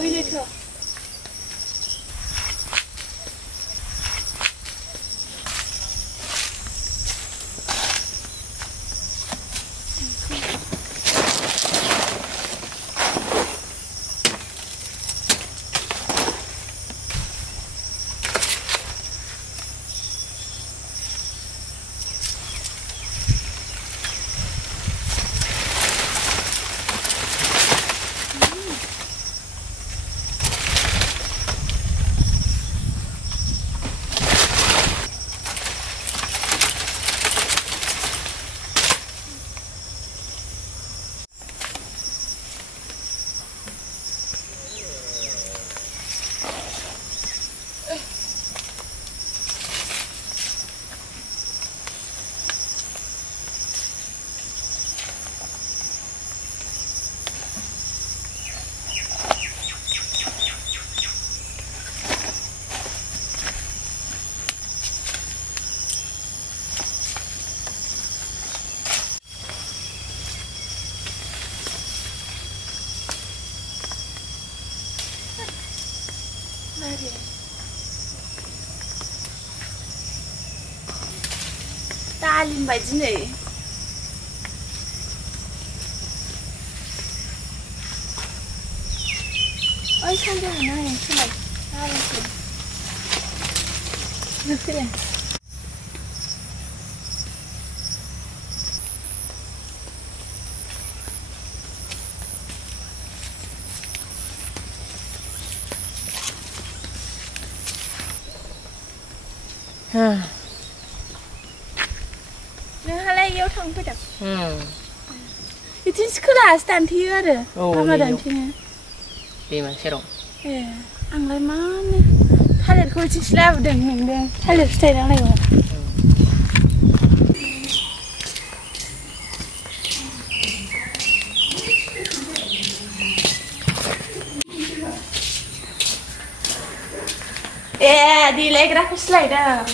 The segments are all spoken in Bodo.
오히려 Talim baji ne. Oi sanjung mana yang sini? Talim sini. Sini. Yêu thằng phải đặt. Itu sekolah stanti ada. Ramadan sini. Di mana sih? Anglai mana? Halir kau cik selap deng. Halir stay deng lagi. Di lagi dah slide dah.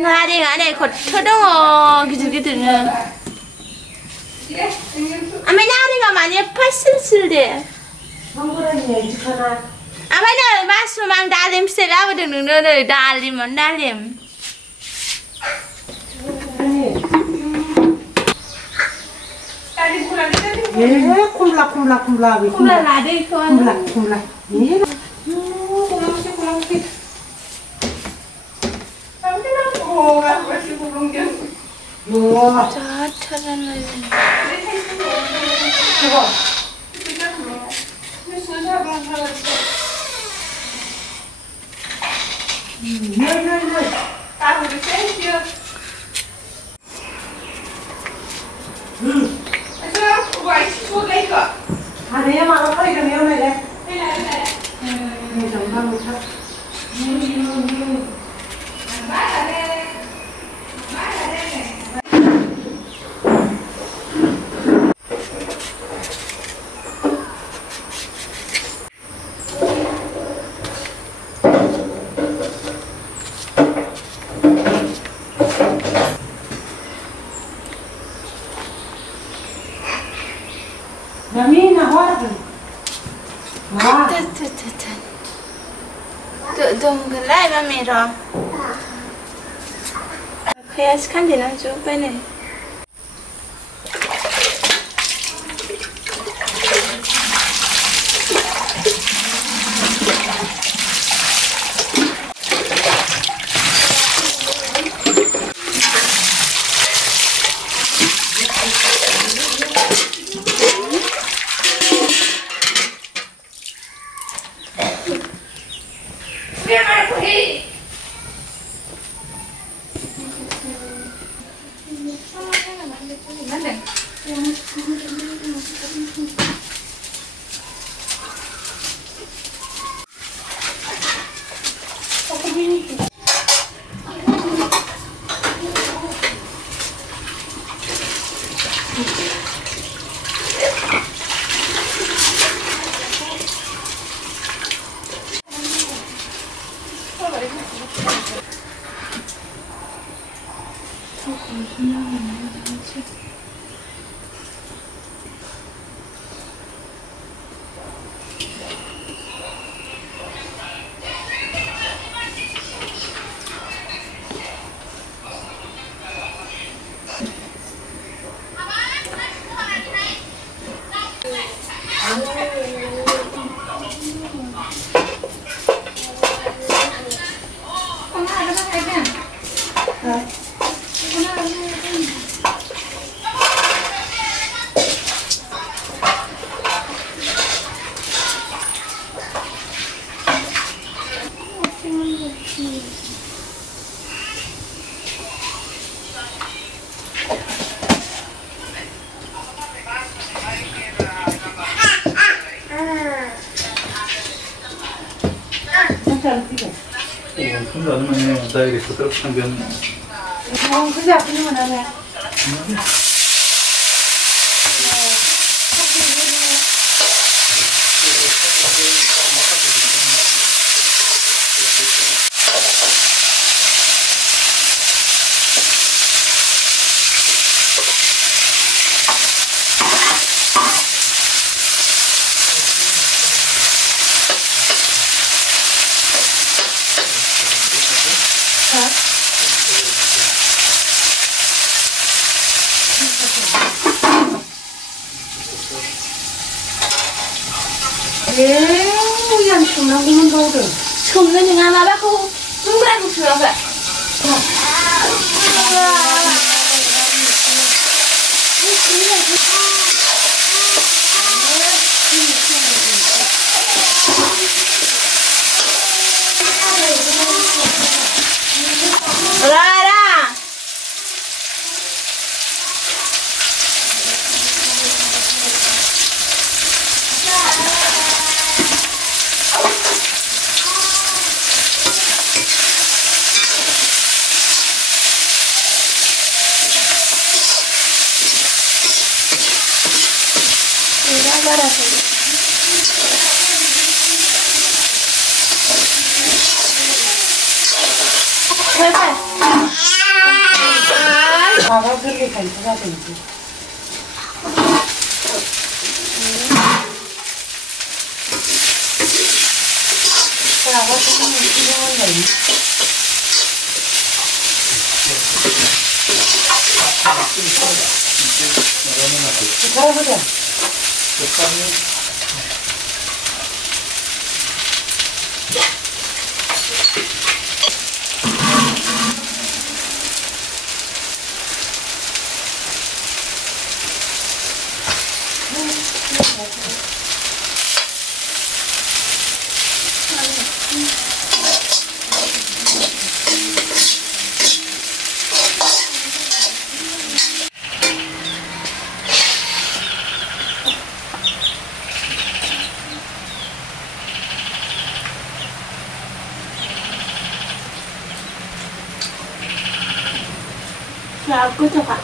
Nggak ada, kau dong, gitu-gitunya. Amai nari nggak mana pasir deh. Amai nari masuk mang dalim selalu dengan dalim. Kumla lade itu. Kumla. Ini. Cacaran lagi. Ada yang malu kali kan yang ada. Kami nak hormat. Gelai mami ram. Kayak sekarang dia nak coba ni. 그러면 다이렉트 그렇게 상변. 그게 아프면 하네. Yang sunang kuman baudu. Sunang dengan apa aku? Sunang aku sudah tak. Rara. Agak gede kan, agak tinggi. Agak tinggi jangan lagi. Sekarang apa? Nah, aku coba.